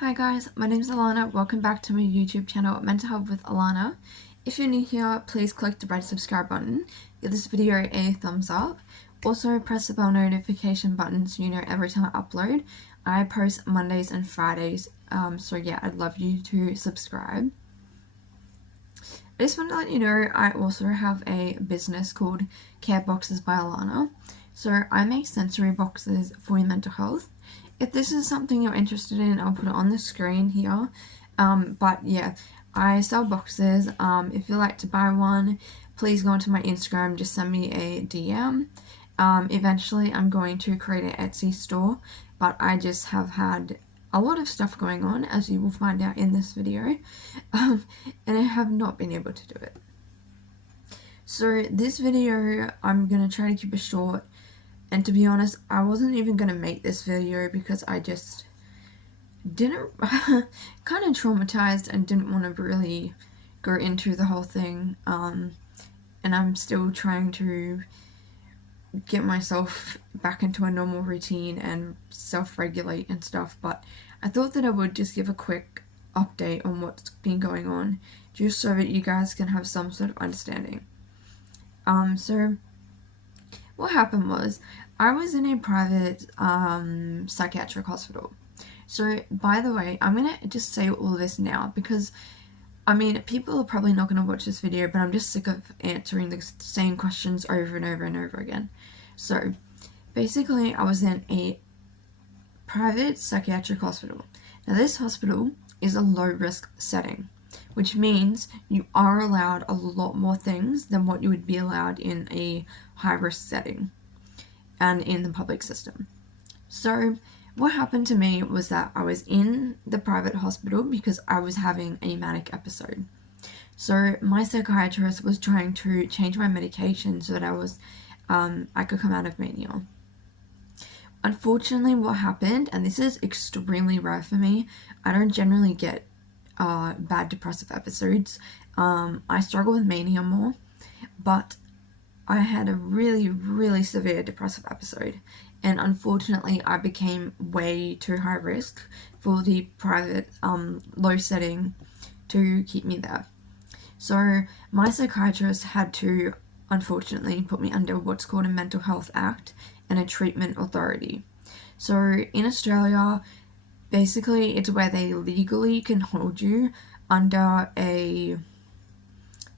Hi guys, my name is Alana. Welcome back to my YouTube channel, Mental Health with Alana. If you're new here, please click the red subscribe button, give this video a thumbs up. Also press the bell notification button so you know every time I upload. I post Mondays and Fridays, so yeah, I'd love you to subscribe. I just want to let you know I also have a business called Care Boxes by Alana. So I make sensory boxes for your mental health. If this is something you're interested in, I'll put it on the screen here. But yeah, I sell boxes. If you'd like to buy one, please go onto my Instagram, just send me a DM. Eventually I'm going to create an Etsy store, but I just have had a lot of stuff going on, as you will find out in this video, and I have not been able to do it. So this video, I'm going to try to keep it short. And to be honest, I wasn't even going to make this video because I just didn't, kind of traumatized and didn't want to really go into the whole thing. And I'm still trying to get myself back into a normal routine and self-regulate and stuff. But I thought that I would just give a quick update on what's been going on, just so that you guys can have some sort of understanding. So what happened was, I was in a private psychiatric hospital. So, by the way, I'm going to just say all this now because, I mean, people are probably not going to watch this video, but I'm just sick of answering the same questions over and over and over again. So, basically, I was in a private psychiatric hospital. Now, this hospital is a low-risk setting, which means you are allowed a lot more things than what you would be allowed in a high-risk setting and in the public system. So what happened to me was that I was in the private hospital because I was having a manic episode. So my psychiatrist was trying to change my medication so that I could come out of mania. Unfortunately, what happened, and this is extremely rare for me, I don't generally get bad depressive episodes. I struggle with mania more, but I had a really, really severe depressive episode, and unfortunately I became way too high risk for the private low setting to keep me there. So my psychiatrist had to, unfortunately, put me under what's called a Mental Health Act and a treatment authority. So in Australia, basically it's where they legally can hold you under a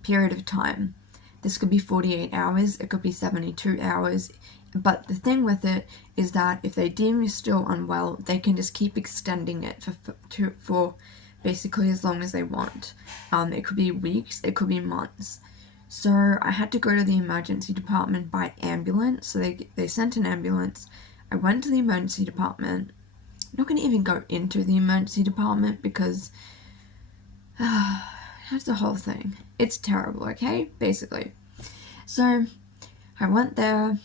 period of time. This could be 48 hours, it could be 72 hours, but the thing with it is that if they deem you still unwell, they can just keep extending it for basically as long as they want. It could be weeks, it could be months. So I had to go to the emergency department by ambulance, so they sent an ambulance. I went to the emergency department. I'm not going to even go into the emergency department because that's the whole thing. It's terrible, okay? Basically. So, I went there.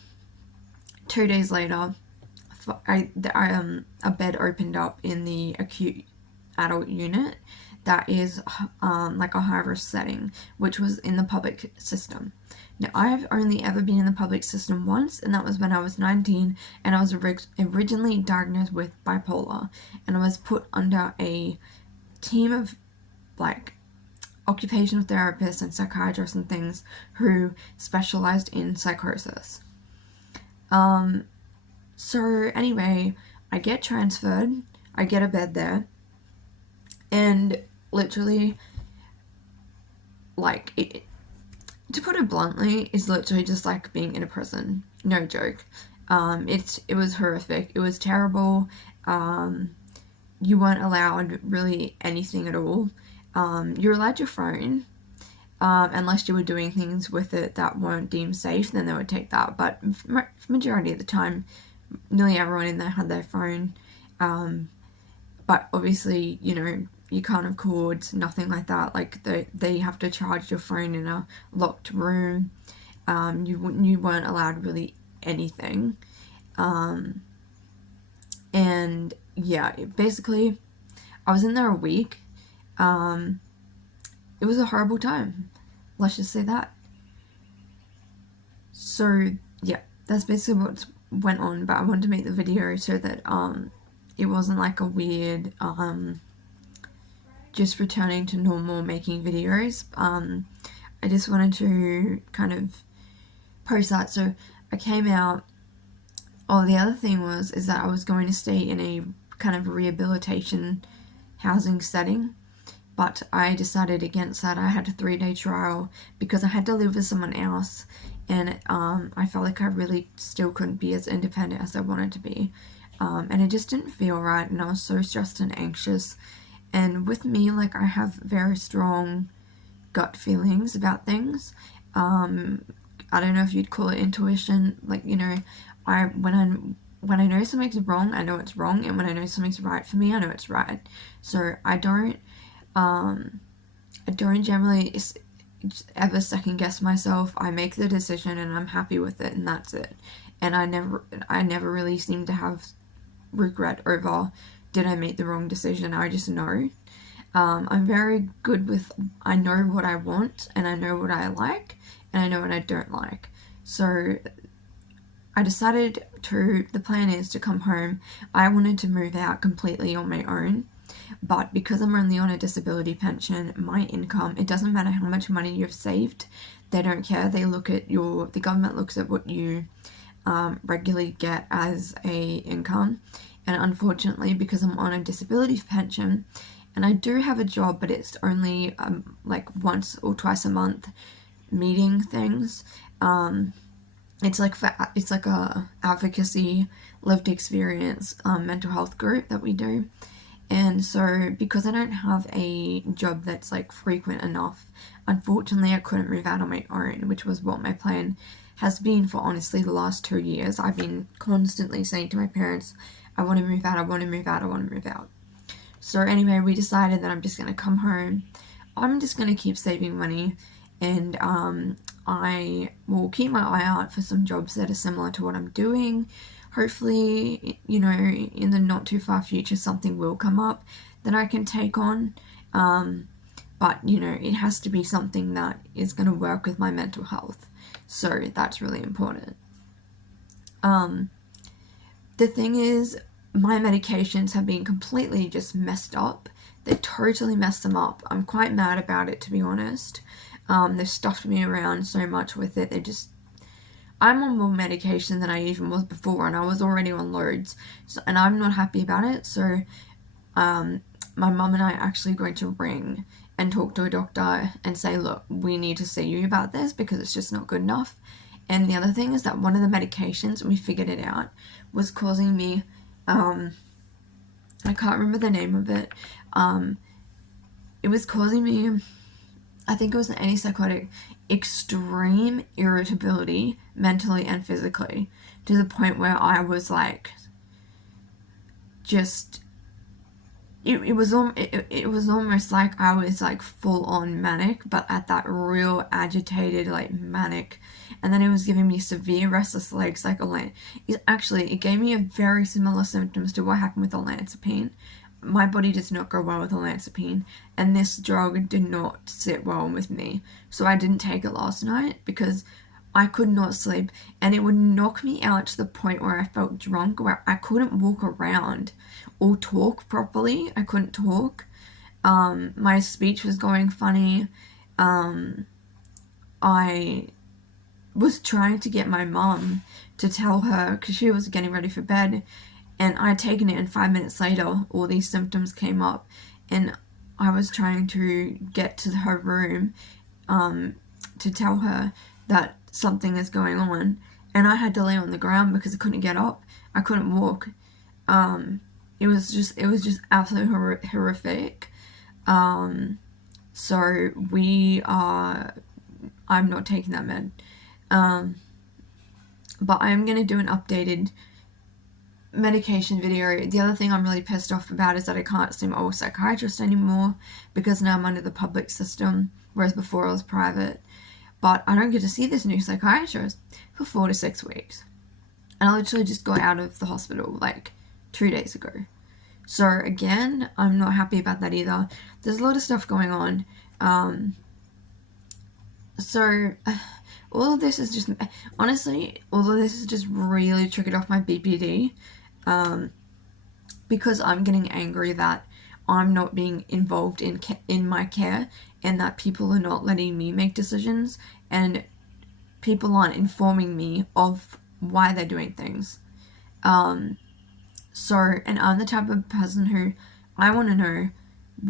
2 days later, a bed opened up in the acute adult unit that is like a high-risk setting, which was in the public system. Now, I have only ever been in the public system once, and that was when I was 19, and I was originally diagnosed with bipolar, and I was put under a team of, like, occupational therapists and psychiatrists and things who specialized in psychosis. So anyway, I get transferred, I get a bed there, and literally, like, to put it bluntly, it's literally just like being in a prison. No joke. It was horrific. It was terrible. You weren't allowed really anything at all. You're allowed your phone, unless you were doing things with it that weren't deemed safe, then they would take that. But majority of the time, nearly everyone in there had their phone. But obviously, you know, you can't have cords, nothing like that. Like, they have to charge your phone in a locked room. You weren't allowed really anything. And yeah, basically, I was in there a week. It was a horrible time. Let's just say that. So yeah, that's basically what went on, but I wanted to make the video so that it wasn't like a weird, just returning to normal making videos. I just wanted to kind of post that. So I came out. Oh, the other thing is that I was going to stay in a kind of rehabilitation housing setting, but I decided against that. I had a 3-day trial because I had to live with someone else, and I felt like I really still couldn't be as independent as I wanted to be, and it just didn't feel right, and I was so stressed and anxious. And with me, like, I have very strong gut feelings about things. I don't know if you'd call it intuition. Like, you know, when I know something's wrong, I know it's wrong, and when I know something's right for me, I know it's right. So I don't generally ever second guess myself. I make the decision and I'm happy with it, and that's it. And I never really seem to have regret over did I make the wrong decision. I just know. I'm very good with, I know what I want, and I know what I like, and I know what I don't like. So I decided the plan is to come home. I wanted to move out completely on my own, but because I'm only on a disability pension, my income, it doesn't matter how much money you've saved, they don't care. They look at the government looks at what you regularly get as a income. And unfortunately, because I'm on a disability pension, and I do have a job, but it's only like once or twice a month meeting things. It's like a advocacy, lived experience, mental health group that we do. And so because I don't have a job that's like frequent enough, unfortunately I couldn't move out on my own, which was what my plan has been for honestly the last 2 years. I've been constantly saying to my parents, I want to move out, I want to move out, I want to move out. So anyway, we decided that I'm just going to come home. I'm just going to keep saving money, and I will keep my eye out for some jobs that are similar to what I'm doing. Hopefully, you know, in the not too far future, something will come up that I can take on. But, you know, it has to be something that is going to work with my mental health. So that's really important. The thing is, my medications have been completely just messed up. They totally messed them up. I'm quite mad about it, to be honest. They've stuffed me around so much with it. I'm on more medication than I even was before, and I was already on loads. So, and I'm not happy about it. So, my mum and I are actually going to ring and talk to a doctor and say, look, we need to see you about this because it's just not good enough. And the other thing is that one of the medications, and we figured it out, was causing me, I can't remember the name of it. It was causing me, I think it was an antipsychotic, extreme irritability mentally and physically, to the point where I was like, just, it was almost like I was like full on manic, but at that real agitated, like manic. And then it was giving me severe restless legs, like it gave me a very similar symptoms to what happened with olanzapine. My body does not go well with olanzapine, and this drug did not sit well with me. So I didn't take it last night because I could not sleep, and it would knock me out to the point where I felt drunk, where I couldn't walk around or talk properly. I couldn't talk. My speech was going funny. I was trying to get my mum to tell her, because she was getting ready for bed, and I'd taken it, and 5 minutes later all these symptoms came up, and I was trying to get to her room to tell her that something is going on, and I had to lay on the ground because I couldn't get up. I couldn't walk. It was just absolutely horrific. So I'm not taking that med. But I'm going to do an updated medication video. The other thing I'm really pissed off about is that I can't see my old psychiatrist anymore because now I'm under the public system, whereas before I was private. But I don't get to see this new psychiatrist for 4 to 6 weeks. And I literally just got out of the hospital like 2 days ago. So again, I'm not happy about that either. There's a lot of stuff going on. So all of this is just, honestly, all of this is just really triggered off my BPD. because I'm getting angry that I'm not being involved in my care, and that people are not letting me make decisions, and people aren't informing me of why they're doing things. So, and I'm the type of person who, I want to know,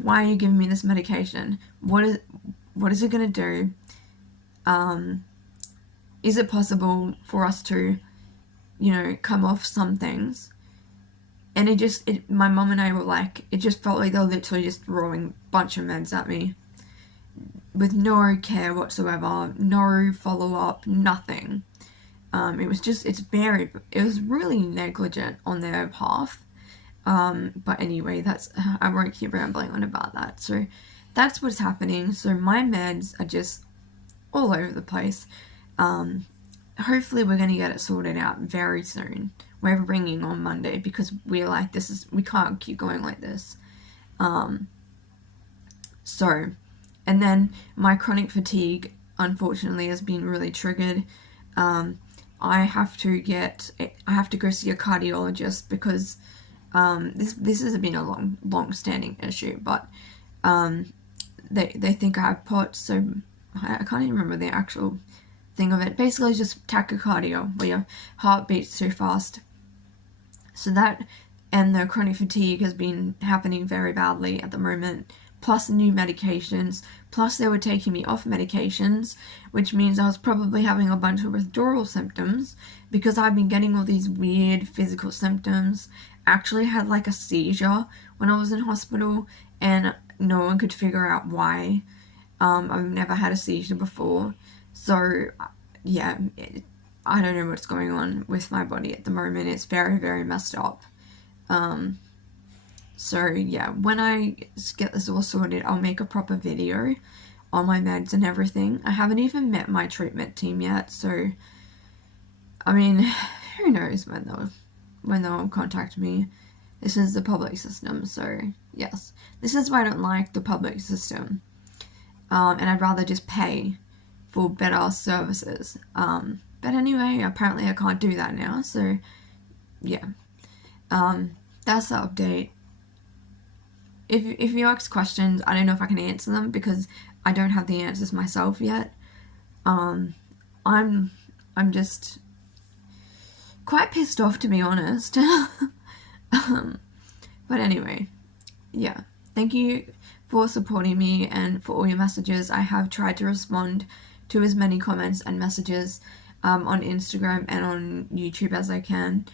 why are you giving me this medication? What is it going to do? Is it possible for us to, come off some things? And my mum and I were like, it just felt like they were literally just throwing a bunch of meds at me with no care whatsoever, no follow-up, nothing. It was really negligent on their behalf. But anyway, I won't keep rambling on about that. So that's what's happening. So my meds are just all over the place. Hopefully we're going to get it sorted out very soon. We're ringing on Monday because we're like, we can't keep going like this. So, and then my chronic fatigue, unfortunately, has been really triggered. I have to go see a cardiologist because this has been a long-standing issue, but they think I have POTS, so I can't even remember the actual thing of it. Basically, it's just tachycardia, where your heart beats too fast. So that, and the chronic fatigue has been happening very badly at the moment, plus new medications, plus they were taking me off medications, which means I was probably having a bunch of withdrawal symptoms, because I've been getting all these weird physical symptoms. I actually had like a seizure when I was in hospital, and no one could figure out why. I've never had a seizure before, so yeah, I don't know what's going on with my body at the moment. It's very, very messed up. So yeah, when I get this all sorted, I'll make a proper video on my meds and everything. I haven't even met my treatment team yet, so I mean, who knows when they'll contact me. This is the public system, so yes, this is why I don't like the public system. And I'd rather just pay for better services. But anyway, apparently I can't do that now, so yeah. That's the update. If you ask questions, I don't know if I can answer them because I don't have the answers myself yet. I'm just quite pissed off, to be honest. But anyway, yeah. Thank you for supporting me and for all your messages. I have tried to respond to as many comments and messages on Instagram and on YouTube as I can.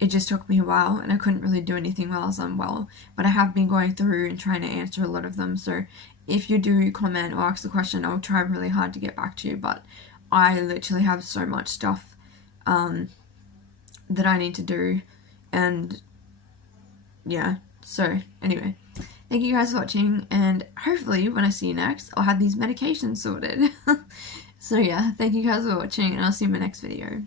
It just took me a while, and I couldn't really do anything while I was unwell, but I have been going through and trying to answer a lot of them. So if you do comment or ask the question, I'll try really hard to get back to you, but I literally have so much stuff that I need to do, and yeah. So anyway, thank you guys for watching, and hopefully when I see you next, I'll have these medications sorted. So yeah, thank you guys for watching, and I'll see you in my next video.